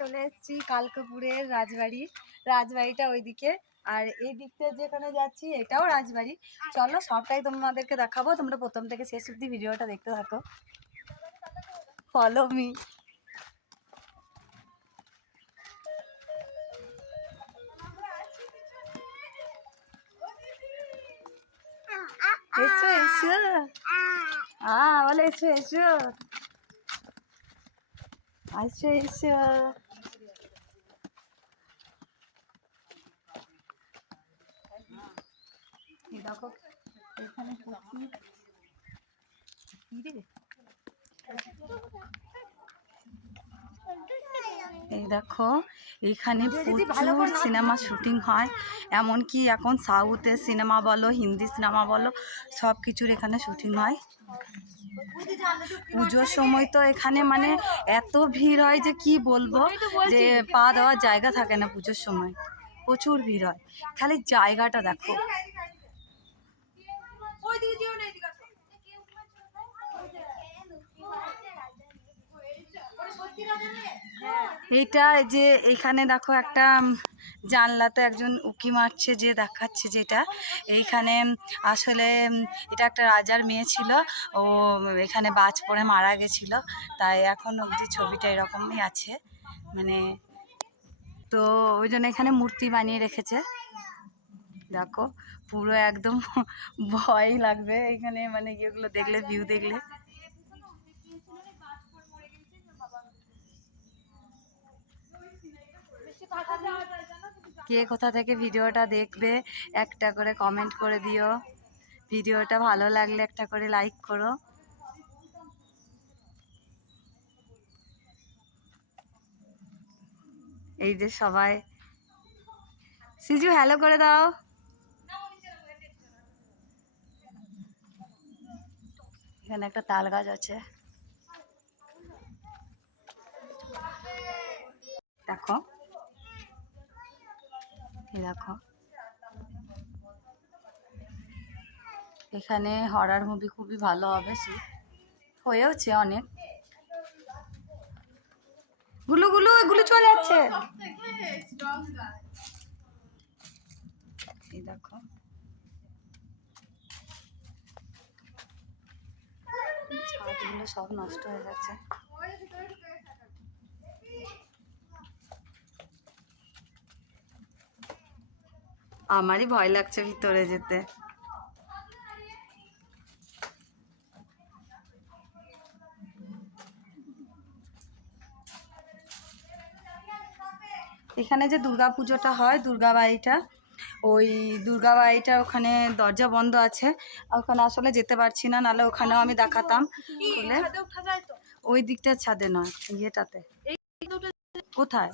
চলে এসেছি কালকাপুরের রাজবাড়ি। রাজবাড়িটা ওইদিকে। আর এই দিকটা যেখানে যাচ্ছি, এটাও রাজবাড়ি। চলো, সবটাই তোমাদেরকে দেখাবো। তোমরা প্রথম থেকে শেষ অব্দি ভিডিওটা দেখতে থাকো। ফলো মি এসো এসো। আ বলে এসো এসো। আসো, এসো। এই দেখো এখানে প্রচুর কি এই দেখো এখানে প্রচুর সিনেমা শুটিং হয়। এমনকি এখন সাউথের সিনেমা বলো হিন্দি সিনেমা বলো সব কিছুর এখানে শুটিং হয়। পুজোর সময় তো এখানে মানে এত ভিড় হয় যে কি বলব যে পা দেওয়ার জায়গা থাকে না পুজোর সময়। প্রচুর ভিড় হয়। খালি জায়গাটা দেখো। এইটা যে এখানে দেখো একটা জানলাতে একজন উকি মারছে যে দেখাচ্ছে যেটা। এইখানে আসলে এটা একটা রাজার মেয়ে ছিল। ও এখানে বাজ পড়ে মারা গেছিল। তাই এখন অবধি ছবিটা এরকমই আছে। মানে তো ওই জন্য এখানে মূর্তি বানিয়ে রেখেছে। দেখো, পুরো একদম ভয় লাগবে এখানে। মানে ইয়েগুলো দেখলে ভিউ দেখলে। কে কোথা থেকে ভিডিওটা দেখবে, একটা করে কমেন্ট করে দিও। ভিডিওটা ভালো লাগলে একটা করে লাইক করো। এই যে সবাই। সিজু হ্যালো করে দাও। এখানে একটা তাল গাছ আছে। দেখো। এই দেখো। এখানে হরার মুভি খুবই ভালো হবে হয়েওছে অনেক। গুলু গুলু গুলু চলে যাচ্ছে। এই দেখো। সব নষ্ট হয়ে গেছে। আমারই ভয় লাগছে ভিতরে যেতে। এখানে যে দুর্গা পুজোটা হয় দুর্গা বাড়িটা ওই দুর্গা বাড়িটার ওখানে দরজা বন্ধ আছে। ওখানে আসলে যেতে পারছি না নাহলে ওখানেও আমি দেখাতাম। খুলে। ওই দিকটার ছাদে নয় ইয়েটাতে। কোথায়?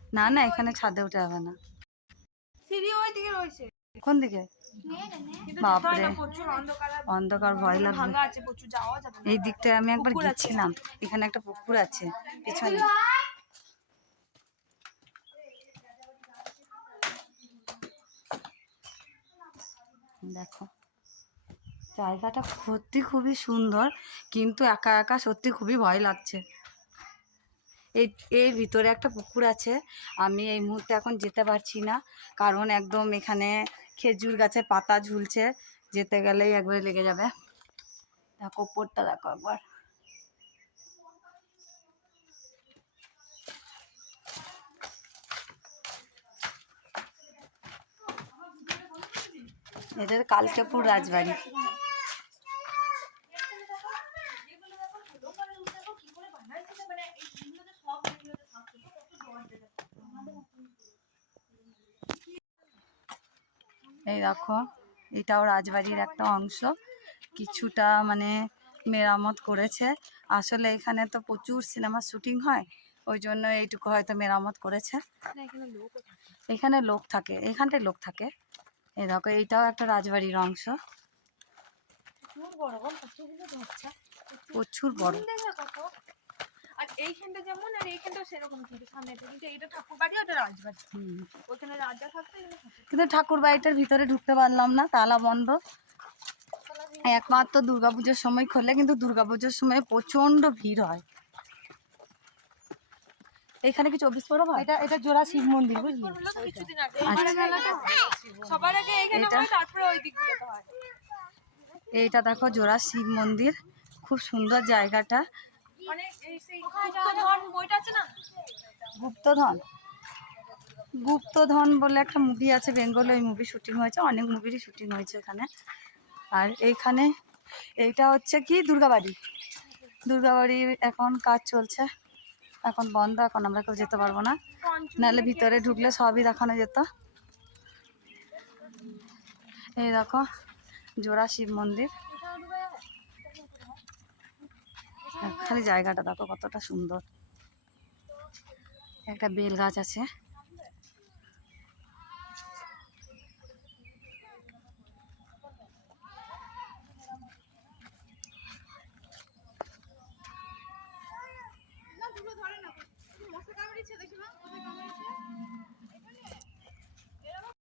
না না এখানে ছাদে উঠে হবে না। কোন দিকে? বাপরে। অন্ধকার। ভয় লাগবে এই দিকটায় আমি একবার গেছিলাম এখানে একটা পুকুর আছে পিছনে। দেখো। জায়গাটা সত্যি খুবই সুন্দর কিন্তু একা একা সত্যি খুবই ভয় লাগছে। এই এর ভিতরে একটা পুকুর আছে। আমি এই মুহূর্তে এখন যেতে পারছি না, কারণ একদম এখানে খেজুর গাছের পাতা ঝুলছে, যেতে গেলেই একবারে লেগে যাবে। দেখো, ওপরটা দেখো একবার। এটা কালচাপুর রাজবাড়ি। এই দেখো এটাও রাজবাড়ির একটা অংশ। কিছুটা মানে মেরামত করেছে। আসলে এখানে তো প্রচুর সিনেমা শুটিং হয় ওই জন্য এইটুকু হয়তো মেরামত করেছে। এখানে লোক থাকে এখানটায় লোক থাকে। এই দেখো এইটাও একটা রাজবাড়ির অংশ। প্রচুর বড় এইখানটা যেমন আর এইখানটাও সেরকম কিন্তু সামনেটা। কিন্তু এইটা ঠাকুর বাড়ি ওটা রাজবাড়ি। ওখানে রাজা থাকতো কিন্তু ঠাকুর। বাড়িটার ভিতরে ঢুকতে পারলাম না তালা বন্ধ। একমাত্র দুর্গাপুজোর সময় খোলে কিন্তু দুর্গাপুজোর সময় প্রচণ্ড ভিড় হয়। এখানে কি চব্বিশ পরব? হয় এটা এটা জোড়া শিব মন্দির বুঝলি? আচ্ছা। সবার আগে এইখানে এটা? তারপরে ওই দিকগুলোতে হয়। এইটা দেখো জোড়া শিব মন্দির খুব সুন্দর জায়গাটা। গুপ্তধন বইটা আছে না? গুপ্তধন। গুপ্তধন বলে একটা মুভি আছে বেঙ্গলে ওই মুভি শুটিং হয়েছে অনেক মুভিরই শুটিং হয়েছে এখানে। আর এইখানে এইটা হচ্ছে কি? দুর্গাবাড়ি। দুর্গাবাড়ির এখন কাজ চলছে। এখন বন্ধ এখন আমরা কেউ যেতে পারব না। নাহলে ভিতরে ঢুকলে সবই দেখানো যেত। এই দেখো জোড়া শিব মন্দির। খালি জায়গাটা দেখো কতটা সুন্দর। একটা বেল গাছ আছে।